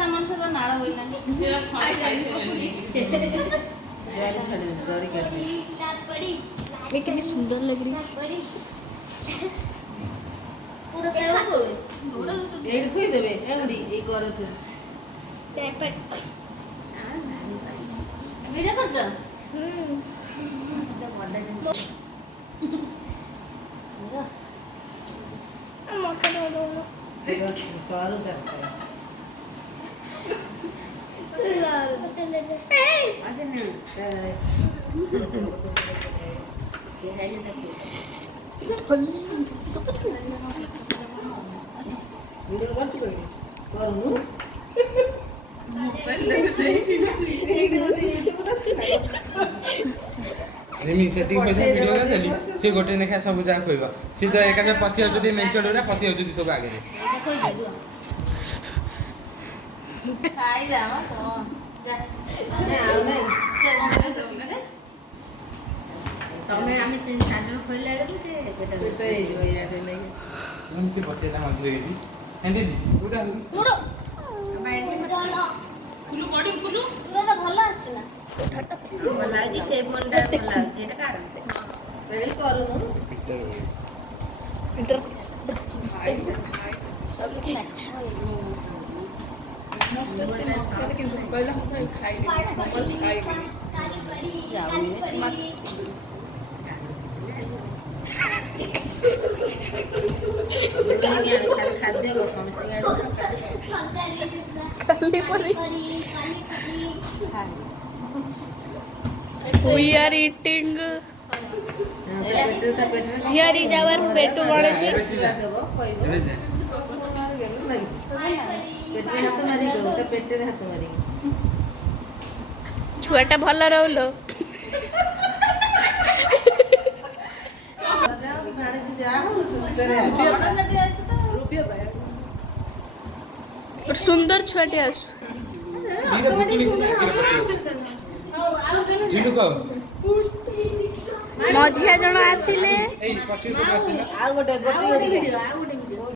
ବର୍ଷା ମଣିଷ ତ ନାଳ ବୋଇଲାଣି ये कितनी सुंदर लग रही है। एड़ी थोई देबे एड़ी ए करे तू वीडियो करछ सारू सकता अरे नहीं वीडियो कर चुके करू रिमी सेटिंग पैसा वीडियो का चली से गोटे नेखा सब जा कहबो सी तो एका से पसी आउछती मेंचडोरा पसी आउछती सब आगे रे खाई जा मा तो जा से गंगे समय आमी 3-4 जन खोइला रे से गोटे तो ए जो या रे नहीं हम से बसेला मंच रे गेली एंडी उडा मुड़ो कुलू बॉडी कुलू ये तो भलो आछ ना भला जी से फोन डा भला एटा कार रेडी करू इंटर मस्त से मक्खन के पहला हम खाई खाद्य को समस्त We are eating. Here is our Petu Ganesh. छुआटा भल रहुलो सुंदर छुआटे आसु धीरे बुटुनी को आगे पसी जिनु को मझिया जन आसिले ए 25 रुपया आ गोटे गोटे